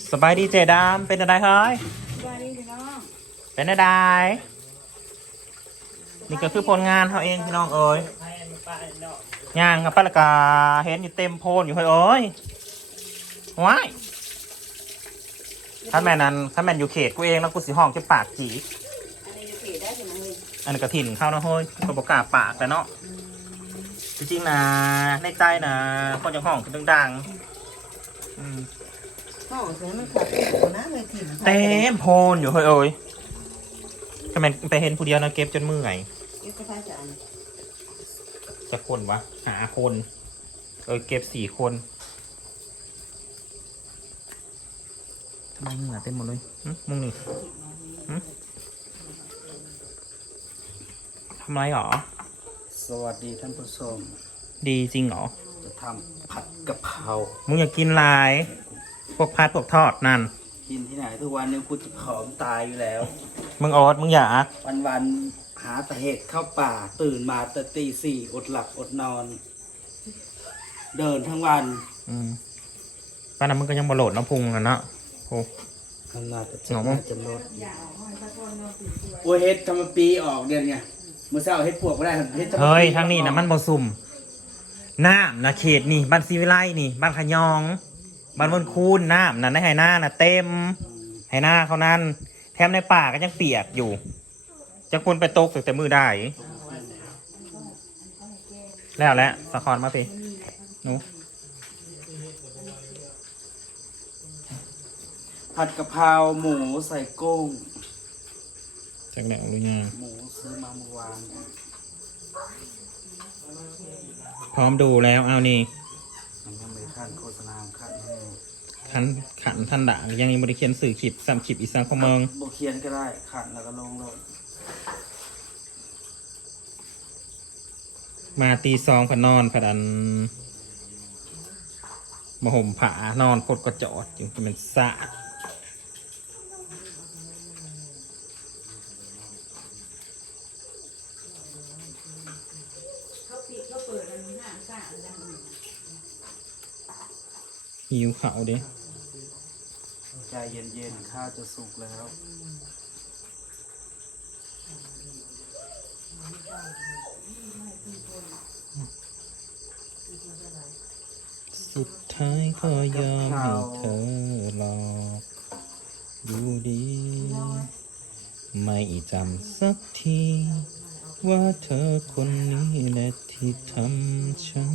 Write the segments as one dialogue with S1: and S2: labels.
S1: สบายดีเจดามเป็นอะไรเฮ้ย
S2: สบายดีพี่น้อง
S1: เป็นอะไรนี่ก็คือผลงานเขาเองพี่น้องเอ้ยย่างกับป้าละกาเห็นอยู่เต็มโพนอยู่เฮ้ยเอ้ยว้ายท่านแม่นั้นท่านแม่อยู่เขตกูเองแล้วกูสีห้องจะปากจี
S2: อันนี้จะเปลี่ยนได้ใช่ไหม
S1: อันนี้กระถิ่นเข้านะเฮ้ยก็บอกกล้าปากแต่เนาะจริงๆนะในใจนะคนจะห้องคือดัง
S2: ห้องเสียมันขัดอยู่นะเลยถิ่น
S1: เต็มโพนอยู่เฮ้ยเอ้ยก็แม่ไปเห็นผู้เดียวนะเก็บจนเมื่อย
S2: เก็บกระทะจาน
S1: จะคนวะหาคนเก็บ4 คนทำไมเหงื่อเต็มหมดเลยมึงนี่ทำไรหรอ
S3: สวัสดีท่านผู้ชม
S1: ดีจริงหรอ
S3: จะทำผัดกะเพรา
S1: มึงอยากกินลายพวกพัดพวกทอดนั่น
S3: กินที่ไหนทุกวันนี้กูจะผอมตายอยู่แล้ว
S1: มึงอดมึงอยาก
S3: วันหาแต่เห็ดเข้าป่าตื่นมาแต่ตี 4อดหลับอดนอน เดินทั้งวัน
S1: ป้านั้นมึงก็ยังบโหลดน้ำพุงกันเนาะโอ้
S3: ขนาดจะลดโอ้เห็ดทำมาปีออกเดือนไงมือเช้าเห็ดปวกไม่ได้เห็ด
S1: เฮ้ยทางนี้นะมันบ่ซุ่มน้ำนะเขตนี่บ้านซีวิไลนี่บ้านขยองบ้านวนคูนน้ำนั่นในไหหน้าน่ะเต็มไหหน้าเขานั่นแถมในป่าก็ยังเปียกอยู่จะควรไปตกแต่มือได้แล้วสะคอนมาสิหนู
S3: ผัดกะเพราหมูใส่กุ้ง
S1: จากไหนเอาลูกยา
S3: หมูซื้อมาเมื่อวาน
S1: พร้อมดูแล้วเอานี่
S3: ยังไม่ขั้นโฆษณาขั้น
S1: ขันท่านด่ายังบริเคียนสื่อขีด3 ขีดอีสานของเมือง
S3: บเคียนก็ได้ขันแล้วก็ลง
S1: มาตี2ก็นอนผัดันมาห่มผานอนกดกระจอดอยู่เป็นสะหิวเขาดิ
S3: ใจเย็นๆข้าวจะสุกแล้ว
S1: สุดท้ายก็ยอมให้เธอหลอกอยู่ดีไม่จำสักทีว่าเธอคนนี้แหละที่ทำฉัน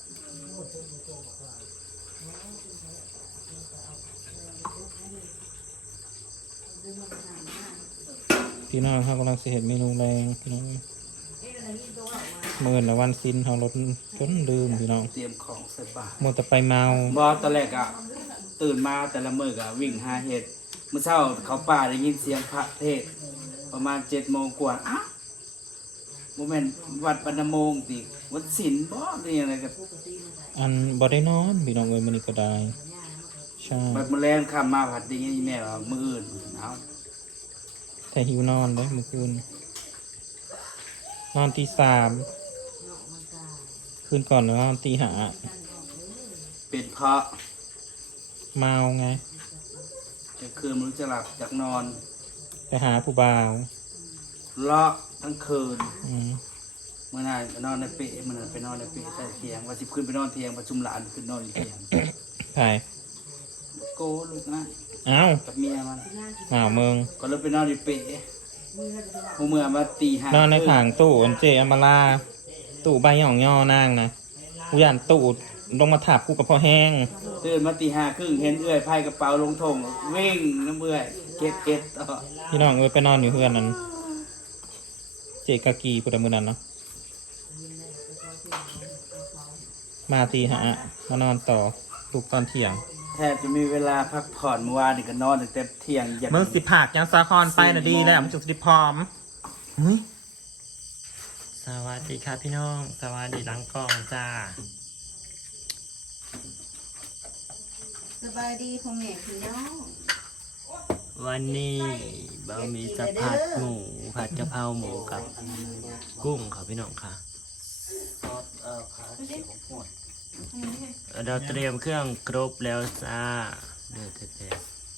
S1: พี่น้องเขากำลังเสียเมนูแรงพี่น้องเมื่อละวันซินเขาลดจนลืมพี่น้อง
S3: เตรียมของใส่บาตร
S1: มัวแต่ไปเมา
S3: บอตอนแรกอะตื่นมาแต่ละมื้ออะวิ่งหาเห็ดเมื่อเช้าเขาป่าได้ยินเสียงพระเทศประมาณ7 โมงกว่าอ้าวโมเมนต์วัดปนโมงติวัดศิลป์บ่นี่อะไรกัน
S1: อันบ่ได้นอนพี่น้องเอ้ยมันนี่ก็ได้ใช่
S3: บัดมื้อแลงข้ามมาผัดได้ยินแม่ว่ามื้ออื่นเอา
S1: แต่หิวนอนเลยเมื่อคืนนอนตี 3คืนก่อนนอนตี 5
S3: เป็นเพราะ
S1: เมาไง
S3: จะคืนมันจะหลับจากนอน
S1: ไปหาผู้บ่าว
S3: เลาะทั้งคืนเมื่อไหร่ไปนอนในเปะเมื่อไหร่ไปนอนในเปะใต้เตียงว่าสิขึ้นไปนอนเตียงประชุมหลานขึ้นนอนอยู่เตียง
S1: ใช่
S3: โกลูกนะกับเมียมัน
S1: เมือง
S3: ก็เลยไปนอนอยู่เปะเมื่อมาตี5
S1: นอนในขางตู้อันเจอัมบาลาตู้ใบหย่องย่อนางนะกูยันตู้ลงมาถับกูกับพ่อแห้ง
S3: ตื่นมาตี 5 ครึ่งเห็นเอื้อยไพ่กระเป๋าลงถงวิ่งน้ำเอื้อยเก็บเก็บต่อ
S1: พี่น้องไปนอนอยู่เพื่อนนั้นเจกากีพุทธมือนั้นเนาะมาตี 5มานอนต่อลูกตอนเที่ยง
S3: แทบจะมีเวลาพักผ่อนเมื่อวานนี่ก็นอนตั้งแต่เที่ยง
S1: มึงสิผักยังสาคอนไปนะดีแล้วมึงจุดสิพร้อมสวัสดีครับพี่น้องสวัสดีหลังกล้องจ้า
S2: สบายดีพ่อแม่พี่น้อง
S1: วันนี้บะหมี่จะผัดหมูผัดกะเพราหมูกับกุ้งค่ะพี่น้องค่ะเราเตรียมเครื่องครบแล้วจ้าเดือดแท้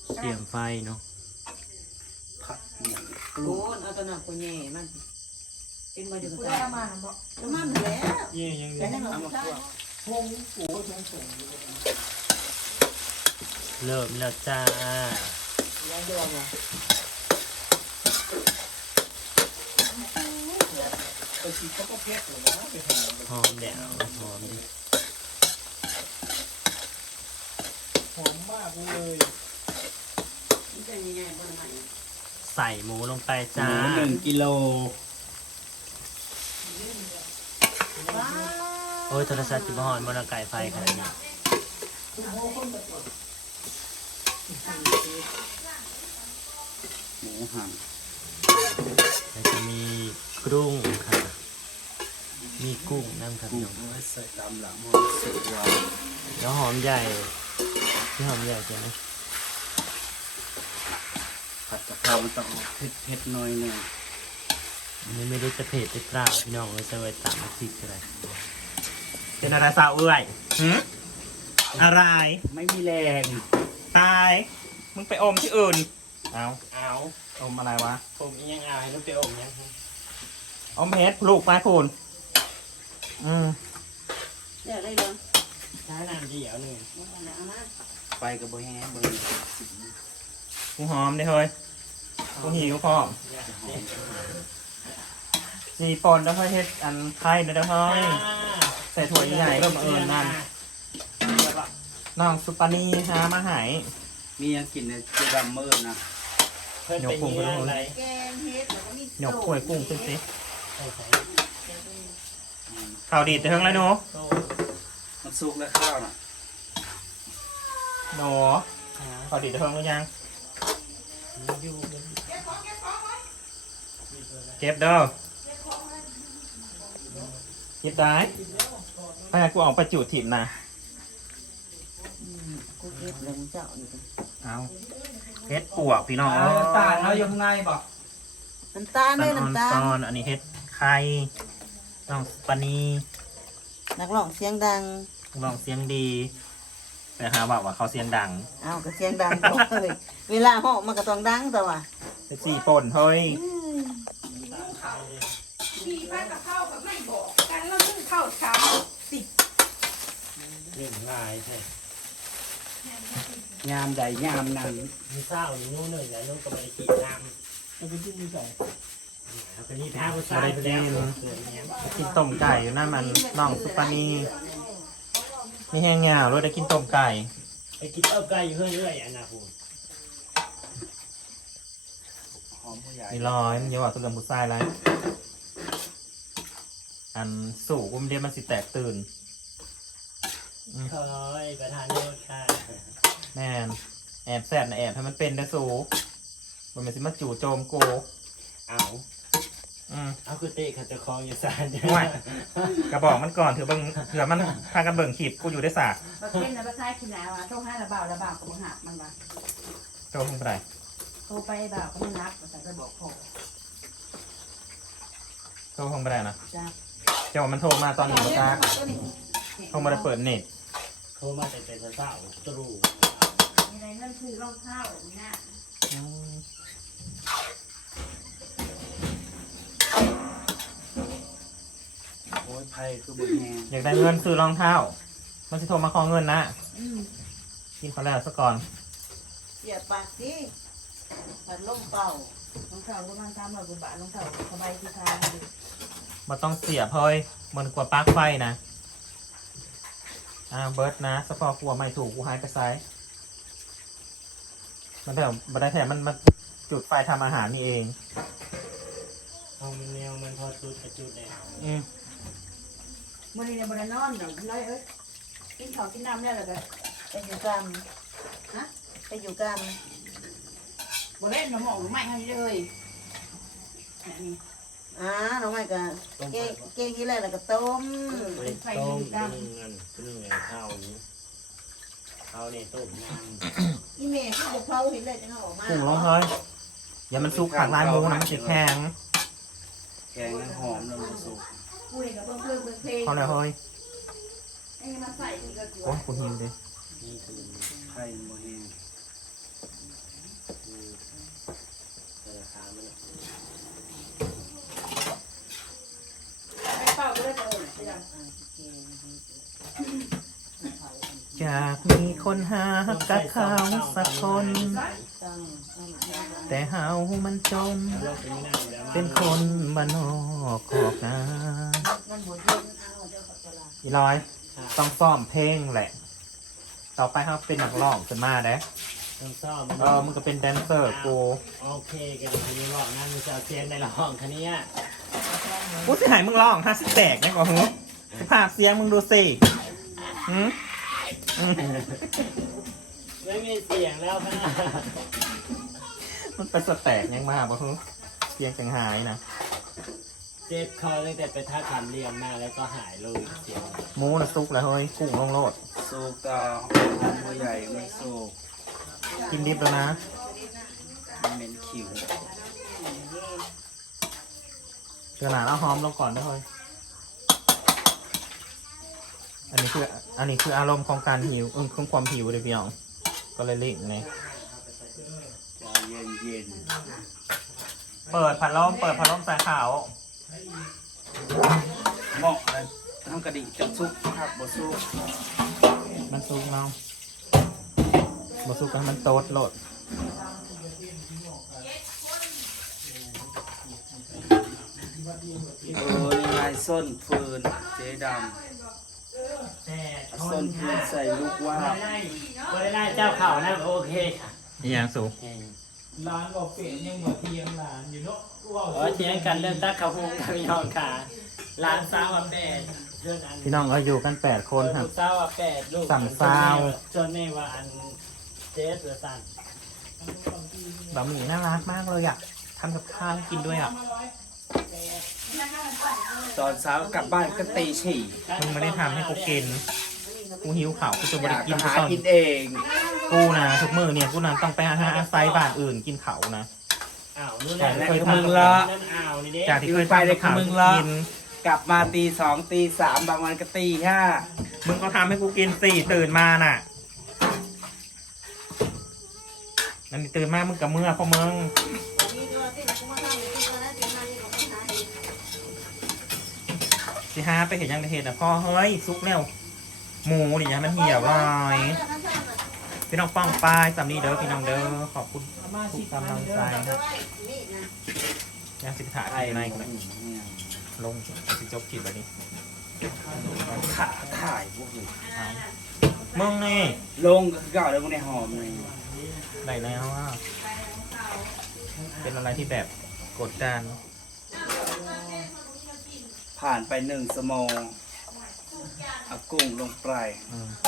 S1: เตรียมไฟเนาะ
S3: ผัดหมู
S4: โอ้เอาตัวหนักตัวใหญ่มันเป็นมาอยู่
S2: กู
S4: กับ
S2: ได้
S4: ตา
S2: เอามาน่ะบ่เอามาหมดแล้ว
S1: เย่ยัง
S2: แต่ยังหลังได้
S1: เริ่มแล้วจ้า
S4: ยังเดียวไง
S1: หอมแดดหอมดิ
S4: นี่เป็นยังไงบ้างไหม
S1: ใส่หมูลงไปจ้า
S3: หมู1 กิโล
S1: โอ้ยโทรศัพท์จิบหอนบนไก่ไฟขนาดนี้
S3: หมูหั่น
S1: แล้วจะมีกุ้งค่ะ มีกุ้งน้ำครับพี่น้อง
S3: ไว้ใส่ตามหลังหม้อสุกวาง
S1: แล้วหอมใหญ่ที่หอมใหญ่ใช่ไหม
S3: ผัดกะเพรามันต้องออกเผ็ดๆหน่อยหนึง
S1: อันนี้ไม่รู้จะเผ็ดหรือเปล่าพี่น้องเลยจะไปตำน้ำพริกอะไรเป็นอะไรสาวเอื้อยอะไร
S3: ไม่มีแรง
S1: ตาย มึงไปอมที่อื่น เอาอมอะไรวะ
S5: ผมยังอายแล้วไปอมยัง
S1: อมเพชรลูกไม้คูณ
S4: เดี๋ยวได้เลย
S5: ช้าน้ำเดียวหนึ่ง
S4: มันเอามา
S3: ไฟกับโบแห้งเบอร์
S1: กูหอมได้เฮ้ยกูหิวพร้อมสีปนแล้วค่อยเฮ็ดอันไข่เด้อเฮ้ยใส่ถั่วใหญ่ๆก็มาเอิญนั่นน้องซุปปานีหามาใหาย
S3: มียังกินในเจดำเมอร์นะ
S5: เพื่อนเป็นเรื่องอะไร
S2: แกงเฮ็ดแล้วก็มี
S1: หยกกล้วยกุ้งขึ้นสิ
S5: ใส่ใส่
S1: ข่าวดีดจะเฮิงแล้วหนู
S5: โซ่
S3: มันสุกแล้วข้าวน่ะ
S1: หนูข่าวดีดจะเฮิงหรือยัง
S5: อยู่
S1: เก็บเด้อเก็บได้ไปให้กูออกไปจูดถิ่นนะ
S4: กูเก็บเลยเจ้านี่
S1: เอาเฮ็ดปวกพี่น้อง
S3: น้ำตาลเอาอยู่ข้างในบอก
S4: น้ำตาลด้วยน้ำตาล
S1: ตอนอันนี้เฮ็ดไข่น้องปานี
S4: นักร้องเสียงดัง
S1: ลองเสียงดีแต่หาว่าเขาเสียงดัง
S4: อ้าวก็เสียงดังเลยเวลาเหาะมันก็ต้องดังแต่ว่า
S1: เป็นสี่ป่นเฮ้ย
S2: พี่ป้ากับข้าวกับไม่บอกกันแล้วมึงเข้าเช้าติด
S5: เรื่องลายใช่
S3: ยามใดยามนั้น
S5: มีเศร้าอยู่นู่นหนึ่งแล้วนู่นก็ไม่ได้กินน้ำจะไปกินนี่ใส่เอาไปนี่ท้าผู้ชายไปแล้วเกิดเนี้ย
S1: กินต้มไก่อยู่นั่นมันน้องสุปานีมีแห้งเงาด้วยได้กินต้มไก่
S5: ไปกินเอ้าไก่อยู่เรื่อยๆอันน่ะคุณ
S3: หอมผู้ใหญ่
S1: นี่ร้อยมันเยอะกว่าตัวเรื่องผู้ชายไรอันสู่กุมเดียมันสิแตกตื่น
S5: คอยประธานโทษค่ะ
S1: แม่นแอบแซดนะแอบให้มันเป็นได้อสู่มันเป็นสิมาจู่โจมโก
S5: เอา
S1: อืม
S5: เอาคือเตะขัดจะคลองอยู่ซานเดียว
S1: ห่วย กระบอกมันก่อนถือเบิ่งเถือมันพากันเบิ่งขีบกูอยู่ได้สาก
S2: ประเทศนะประเทศที่ไหนวะโทรให้ระบ่าวระบ่าวก็บ่หักมันวะ
S1: โจมลงไปไหน
S2: โทรไปบ่าวก็ไม่รับแต่จะบอกพ่อ
S1: โจมลงไปไหนนะ
S2: จ้า
S1: เจ้ามันโทรมาตอนนี้จ้าโทรมาได้เปิดเน็ต
S5: โทรมาแต่เป็นเศร้าๆตรู่
S2: มีอะไรนั่นคือรองเท้าเนี่ย
S3: โอ้ยไผ่คือโบแห้ง
S1: อยากได้เงินซื้อรองเท้า มันจะโทรมาขอเงินนะ
S2: อืม
S1: กินเขาแล้วซะก่อน
S4: เสียบปากสิผัดลมเป่าร
S2: องเท้าประมาณ300 กว่าบาทรองเท้าสบายที่ทางดิ
S1: มาต้องเสียบเฮ้ยมันกว่าปลั๊กไฟนะเบิร์ดนะสปอร์กลัวไม่ถูกกูหายไปไซส์มันแบบบันไดแถมมันมาจุดไฟทำอาหารนี่เอง
S5: เอามันแนวมันพอจุดกระจุดแนว
S1: อืม
S2: มื้อนี้เนี่ยบ่ได้นอนดอกน้อยเอ้ยกินข้าวกินน้ำแล้วก็
S4: ไปอยู่กัน
S2: ฮะ
S4: ไปอยู่กัน
S2: บ่เล่นหนูหมอกหนูไม่ให้เลยนี่
S4: น้องไม่ก็เก่งที่แรกแล้วก็ต้ม
S5: ไปต้มนึ่งเงินนึ่งเงินข้าวนี้ข้าวเนี่ยต้มน้ำ
S4: อีเมย์ที่บุกเผาเห็นเลยจะเอาออกมา
S1: ปรุงลงเฮ้ยอย่ามันสุกขาดลายหมูนะมันจะแข็ง
S3: แกงยังหอมแล้วมันสุก
S2: ปุ้ยกับเพิ่งเพลง
S1: เขาเลยเฮ้ย
S2: ไอ้มาใส่ที่กระเกลือ
S1: โอ้ยกูหิวดิ
S5: นี่คือ
S3: ไผ่โบแห้ง
S5: ราคามัน
S2: ไปเป่าด้วยเถอะไปดัง
S1: อยากมีคนหากับเขาสักคน แต่เฮามันจน
S5: เราเป็นไม่น่าอยู่แล้ว
S1: เป็นคนบ้านนอกขอกนา
S2: มันบ่เย็นเอาเจ้าขอตลาด
S1: อีร้อยต้องซ้อมเพลงแหละ ต่อไปเขาเป็นนักร้องขึ้นมาเด้
S5: ต้องซ่อม
S1: มึงก็เป็นแดนเซอร์กู
S5: โอเคกันทีนี้บอกนั่นมันจะเอาเสียงในละห้องคันนี้
S1: กูสิใหายมึงร้อง50แตกได้ก่อนหูสภาพเสียงมึงดูสิหืม
S5: ไม่มีเสียงแล้วค่ะ
S1: มันเป็นสแตกยังมาบ่หูเสียงจังหายนะ
S5: เจ็บคอตั้งแต่ไปท่าคำเรียนมาแล้วก็หายเลยเสียง
S1: หมูนะซุกแล้วเฮ้ยกุ้งลงโลด
S3: สูกต่อตัวใหญ่ไม่สูก
S1: กินดิบแล้วนะ
S3: มันเหม็นขิว
S1: เกลือหนาแล้วหอมลงก่อนด้วยเฮ้ยอันนี้คืออารมณ์ของการหิวของความหิวเลยพี่น้องก็เลยลิ่งไง
S3: ใจเย็น
S1: เปิดพัดลมใส่ขาว
S3: ๆเหมาะเลยทำกระดิ่งจนซุกครับบ่ซุก
S1: มันซุกเนาะบซุกให้มันโตดโหลด
S3: นี่ไงส้นฟืนเจ๊ด
S5: แต่
S3: ำส้นฟืนใส่ลูกว่า
S5: ไม่ได้เจ้าเข่านะโอเคค่ะ
S1: นี่ยังสู
S5: ร้านบอกเปลี่ยนยังบอกเทียงร้านอยู่เนาะเทียงกันเรื่องตักข้าวหุงกับยองขาร้านสาวแปดเรื่องอัน
S1: พี่น้องเราอยู่กัน8 คนครับ
S5: ลูกสาวแปดลูก
S1: สั่งซาว
S5: จนในว่าอันเจสหรือสั่น
S1: บะหมี่น่ารักมากเลยอ่ะทำกับข้าวให้กินด้วยอ่ะ
S3: ตอนเช้ากลับบ้านก็ตีฉี่
S1: มึงไม่ได้ทำให้กูกินกูหิวข่าวกูจะบ
S3: อ
S1: ริ
S3: ยาก
S1: กิน
S3: หา
S1: ตอน
S3: กินเอง
S1: กูนะทุกมื้อเนี่ยกูนะต้องไปหาอาศัยบ้านอื่นกินเขานะ
S5: อ้าวนู่น
S1: แต่เคย
S5: ทำ
S1: ทำ
S5: นั่นอ้าวนี่เด้
S1: จากที่เคยทำกับข้าวกิน
S3: กลับมาตี 2ตี 3บางวันก็ตี 5
S1: มึงก็ทำให้กูกินสิตื่นมาน่ะนั่นนี่ตื่นมามึงกับเมื่อพอมึงสิฮาไปเห็นยังได้เห็นอ่ะพ่อเฮ้ยซุกแล้วหมูนี่ยังมันเหี่ยวลอยพี่น้องป้องปลายสำนีเด้อพี่น้องเด้อขอบคุณทุกกำลังใจครับยังสิถ่ายที่ในกูเลยลงสิจบคลิปแบบนี้
S3: ถ่ายพวกนี้
S1: เอามึงนี่
S3: ลงก็คือเก่าแล้วพวกในหอมเลย
S1: ได้แล้วว่าเป็นอะไรที่แบบกดดัน
S3: ผ่านไป1ชั่วโมงเอากุ้งลงไป
S1: อืม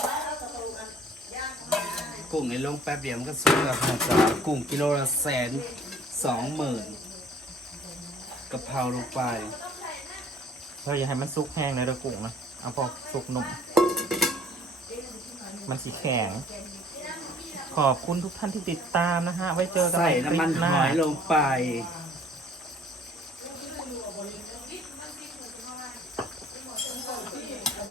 S3: กุ้งในลงแป๊บเดียวมันก็สุกแล้วครับจ้ากุ้งกิโลละ120,000กะเพราลงไป
S1: เฮ้ยอย่าให้มันซุกแห้งเลยเด้อกุ้งนะเอาพอซุกนุ่มมันสีแข็ง ขอบคุณทุกท่านที่ติดตามนะฮะ ไว้เจอกัน
S3: ใส่
S1: ใหม่คลิ
S3: น้ำมัน
S1: ปห
S3: ห
S1: น้า
S3: อยลงไป